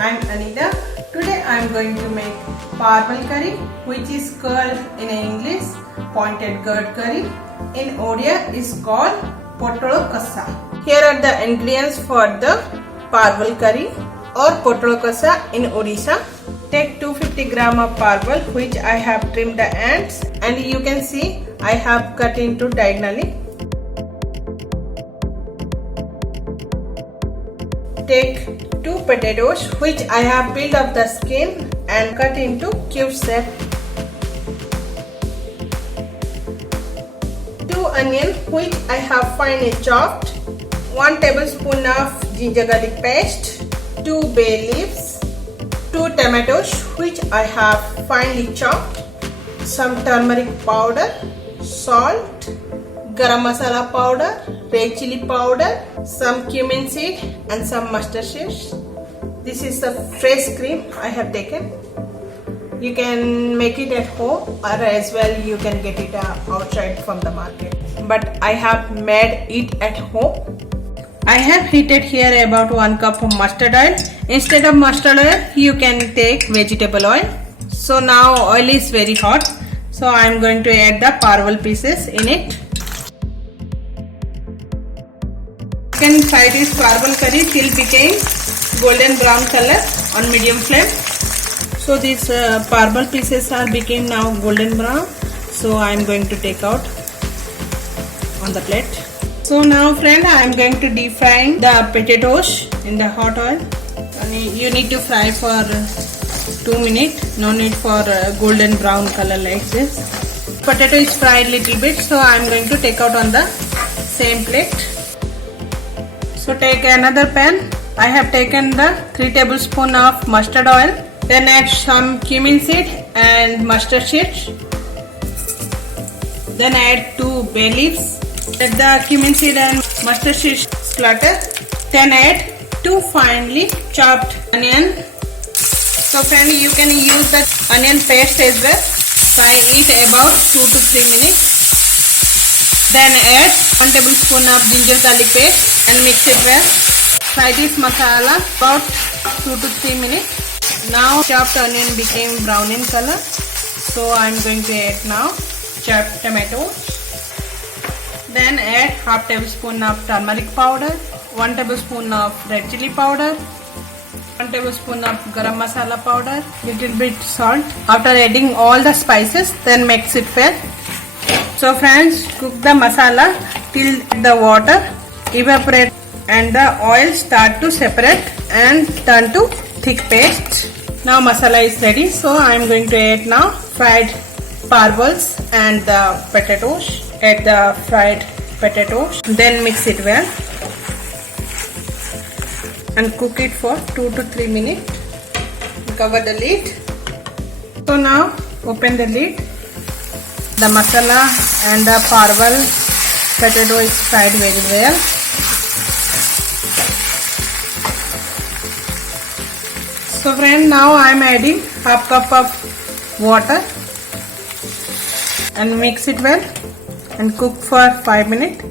I'm Anita. Today I'm going to make Parwal curry, which is called in English pointed gourd curry. In Odia is called Potola Kosa. Here are the ingredients for the Parwal curry or Potola Kosa in Odisha. Take 250 gram of parwal, which I have trimmed the ends, and you can see I have cut into diagonally. Take 2 potatoes, which I have peeled off the skin and cut into cube shape. 2 onions, which I have finely chopped. 1 tablespoon of ginger garlic paste. 2 bay leaves. 2 tomatoes, which I have finely chopped. Some turmeric powder, salt, garam masala powder, red chilli powder, some cumin seed and some mustard seeds. This is the fresh cream I have taken. You can make it at home, or as well you can get it outside from the market. But I have made it at home. I have heated here about 1 cup of mustard oil. Instead of mustard oil, you can take vegetable oil. So now oil is very hot. So I am going to add the parwal pieces in it. You can fry this parwal curry till became golden brown color on medium flame. So these parwal pieces are became now golden brown. So I am going to take out on the plate. So now friend, I am going to deep fry the potatoes in the hot oil. You need to fry for 2 minutes. No need for golden brown color like this. Potato is fried little bit, so I am going to take out on the same plate. So take another pan. I have taken the 3 tablespoons of mustard oil. Then add some cumin seed and mustard seeds. Then add 2 bay leaves. Let the cumin seed and mustard seeds splatter. Then add 2 finely chopped onion. So friend, you can use the onion paste as well. Fry it about 2 to 3 minutes. Then add 1 tablespoon of ginger garlic paste and mix it well. Fry this masala about 2 to 3 minutes. Now chopped onion became brown in color. So I am going to add now chopped tomatoes. Then add half tablespoon of turmeric powder, 1 tablespoon of red chilli powder, 1 tablespoon of garam masala powder, little bit salt. After adding all the spices, then mix it well. So friends, cook the masala till the water evaporate and the oil start to separate and turn to thick paste. Now masala is ready, so I am going to add now fried parwals and the potatoes. Add the fried potatoes, then mix it well and cook it for 2 to 3 minutes. Cover the lid. So now open the lid. The masala and the parwal potato is fried very well. So friend, now I am adding half cup of water and mix it well and cook for 5 minutes.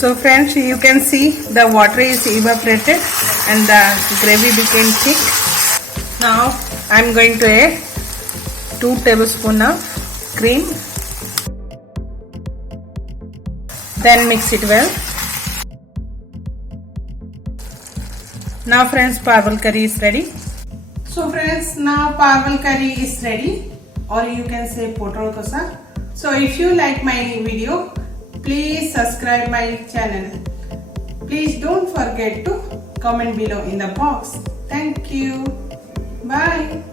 So friends, you can see the water is evaporated and the gravy became thick. Now I am going to add 2 tablespoons of cream. Then mix it well. Now friends, parwal curry is ready. So friends, now parwal curry is ready, or you can say Potola Kosa. So if you like my video, please subscribe my channel. Please don't forget to comment below in the box. Thank you. Bye.